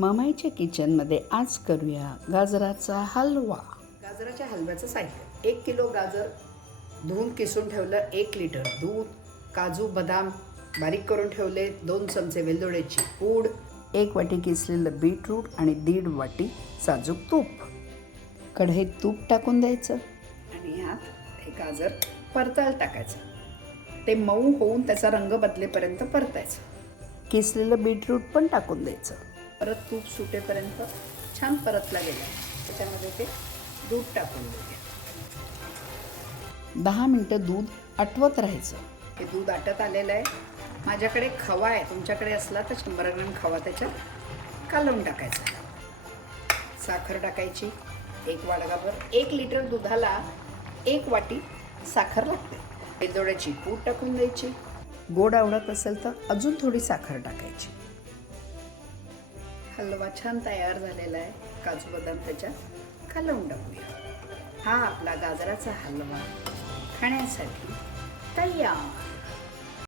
मामाईच्या किचनमध्ये आज करूया गाजराचा हलवा. गाजराच्या हलव्याचं साहित्य: 1 किलो गाजर धुवून किसून ठेवलं, 1 लिटर दूध, काजू बदाम बारीक करून ठेवले, 2 चमचे वेलदोड्याची पूड, 1 वाटी किसलेलं बीटरूट आणि 1.5 वाटी साजूक तूप. कढईत तूप टाकून द्यायचं आणि यात हे गाजर परतायला टाकायचं. ते मऊ होऊन त्याचा रंग बदलेपर्यंत परतायचं. किसलेलं बीटरूट पण टाकून द्यायचं. परत तूप सुटेपर्यंत छान परतला गेला. त्याच्यामध्ये ते दूध टाकून द्यायचं. 10 मिनटं दूध आटवत राहायचं. हे दूध आटत आलेलं आहे. माझ्याकडे खवा आहे, तुमच्याकडे असला तर 100 ग्रॅम खवा त्याच्यात कालवून टाकायचा. साखर टाकायची 1 वाडगाभर. 1 लिटर दुधाला 1 वाटी साखर लागते. वेलदोड्याची पूड टाकून द्यायची. गोड आवडत असेल तर अजून थोडी साखर टाकायची. हलवा छान तयार झालेला आहे. काजू बदाम त्याच्यात कालवून टाकूया. हा आपला गाजराचा हलवा खाण्यासाठी तयार.